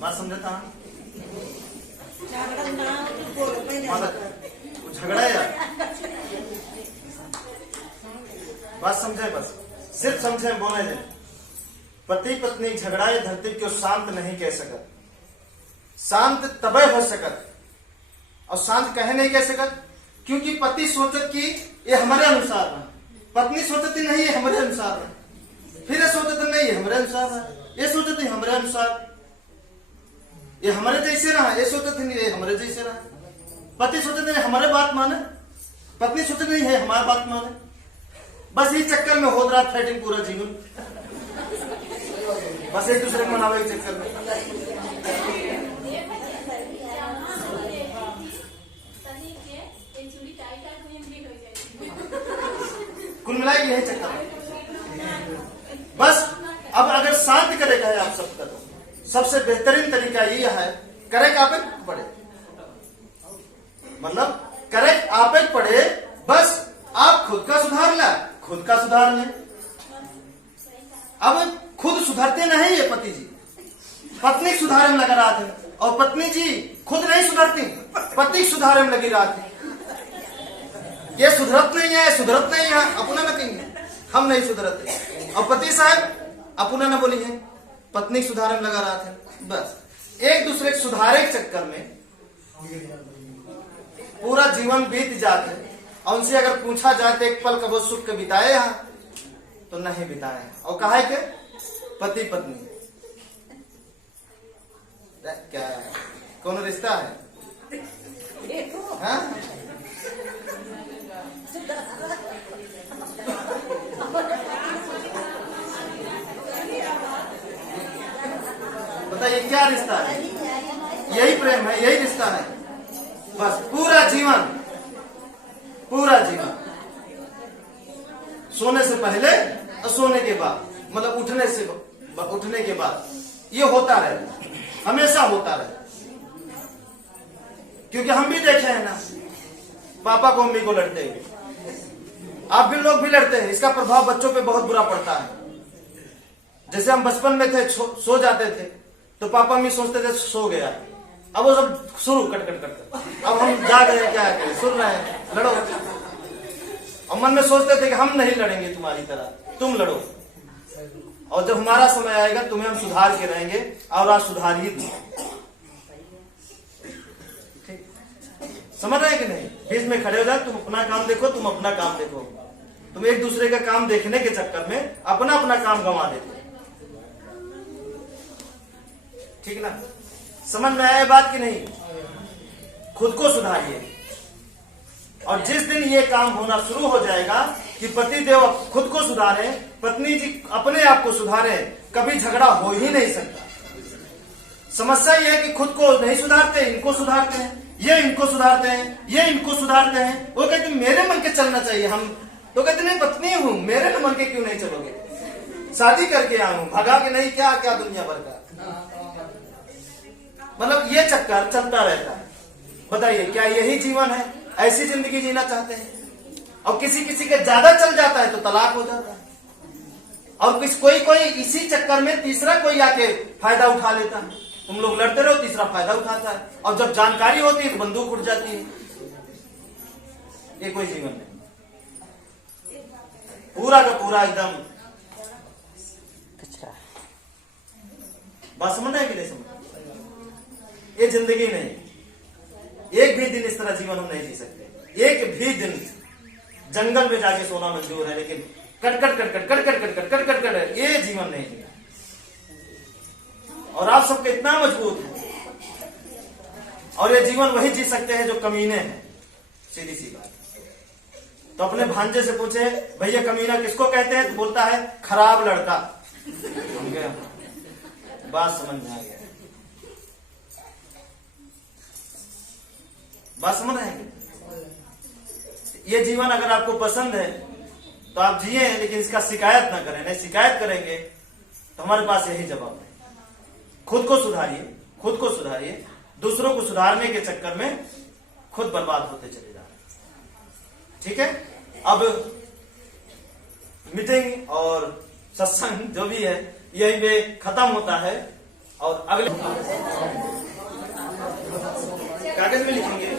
बात समझा था? झगड़ा यार, बात समझे, बस सिर्फ समझे बोले जाए। पति पत्नी झगड़ाए धरती क्यों शांत नहीं कह सकत, शांत तबे हो सकत, और शांत कहे नहीं कह सकत क्योंकि पति सोचत कि ये हमारे अनुसार है, पत्नी सोचती नहीं ये हमारे अनुसार है, फिर ये सोचते नहीं ये हमारे अनुसार है, ये सोचते हमारे अनुसार, ये हमारे जैसे रहा, ये सोचते नहीं ये हमारे जैसे रहा। पति सोचते नहीं हमारे बात माने, पत्नी सोचती नहीं है हमारी बात माने। बस इस चक्कर में हो रहा फाइटिंग पूरा जीवन, बस एक दूसरे को मनावे के चक्कर में। कुल मिलाएगी यही चक्कर है। बस अब अगर शांत करेगा है आप सबका, तो सबसे बेहतरीन तरीका ये है, करेक्ट आप पढ़े, मतलब करेक्ट आप पढ़े, बस आप खुद का सुधार ला, खुद का सुधार ले। अब खुद सुधरते नहीं है पति जी, पत्नी सुधारे में लगा रहा थे, और पत्नी जी खुद नहीं सुधरती, पति सुधारे में लगी रहा थे। ये सुधरत नहीं है, सुधरत नहीं है, अपना न कहेंगे हम नहीं सुधरते, और पति साहब अपना न बोली है, पत्नी सुधारे में लगा रहा था। बस एक दूसरे के सुधारे के चक्कर में पूरा जीवन बीत जाते है, और उनसे अगर पूछा जाए तो एक पल कबो सुख के बिताए यहाँ, तो नहीं बिताए। और कहा है कि पति पत्नी क्या कौन रिश्ता है, हाँ? बताइए क्या रिश्ता है? यही प्रेम है, यही रिश्ता है। बस पूरा जीवन, पूरा जीवन, सोने से पहले और सोने के बाद, मतलब उठने के बाद ये होता रहे, हमेशा होता रहे। क्योंकि हम भी देखे हैं ना, पापा को मम्मी को लड़ते हुए, आप भी लोग भी लड़ते हैं, इसका प्रभाव बच्चों पे बहुत बुरा पड़ता है। जैसे हम बचपन में थे, सो जाते थे तो पापा मम्मी सोचते थे सो गया, अब वो सब शुरू कट कट कट, अब हम जाग रहे हैं, क्या करें, सुन रहे हैं, लड़ो। और मन में सोचते थे कि हम नहीं लड़ेंगे तुम्हारी तरह, तुम लड़ो, और जब हमारा समय आएगा तुम्हें हम सुधार के रहेंगे, और आज सुधार ही दो। समझ रहे हैं कि नहीं? बीच में खड़े हो जाए, तुम अपना काम देखो, तुम अपना काम देखो, तुम एक दूसरे का काम देखने के चक्कर में अपना अपना काम गंवा देते। ठीक ना? समझ में आया बात की नहीं? खुद को सुधारिए, और जिस दिन ये काम होना शुरू हो जाएगा कि पति देव खुद को सुधारे, पत्नी जी अपने आप को सुधारे, कभी झगड़ा हो ही नहीं सकता। समस्या ये है कि खुद को नहीं सुधारते, इनको सुधारते हैं, ये इनको सुधारते हैं, ये इनको सुधारते हैं। वो कहते मेरे मन के चलना चाहिए, हम तो कहते नहीं पत्नी हूं, मेरे मन के क्यों नहीं चलोगे, शादी करके आया हूं, भगा के नहीं, क्या क्या दुनिया भर का, मतलब ये चक्कर चलता रहता है। बताइए क्या यही जीवन है? ऐसी जिंदगी जीना चाहते हैं? और किसी किसी के ज्यादा चल जाता है तो तलाक हो जाता है, और कोई इसी चक्कर में तीसरा कोई आके फायदा उठा लेता है। तुम लोग लड़ते रहो, तीसरा फायदा उठाता है, और जब जानकारी होती है तो बंदूक उठ जाती है। ये कोई जीवन नहीं, पूरा का पूरा एकदम बात समझ है कि नहीं समझ? ये जिंदगी नहीं, एक भी दिन इस तरह जीवन हम नहीं जी सकते। एक भी दिन जंगल में जाके सोना मंजूर है, लेकिन cut cut cut cut cut cut cut cut cut cut cut ये जीवन नहीं जीना। और आप सबके इतना मजबूत है, और ये जीवन वही जी सकते हैं जो कमीने हैं, सीधी सी बात। तो अपने भांजे से पूछे भैया कमीना किसको कहते हैं, तो बोलता है खराब लड़का। बात समझ में आ गया? बात समझ रहे हैं? ये जीवन अगर आपको पसंद है तो आप जिए, लेकिन इसका शिकायत ना करें, नहीं शिकायत करेंगे तो हमारे पास यही जवाब है, खुद को सुधारिए, खुद को सुधारिए। दूसरों को सुधारने के चक्कर में खुद बर्बाद होते चले जा रहे हैं। ठीक है, अब मीटिंग और सत्संग जो भी है यही पे खत्म होता है। और अगले कागज में लिखेंगे।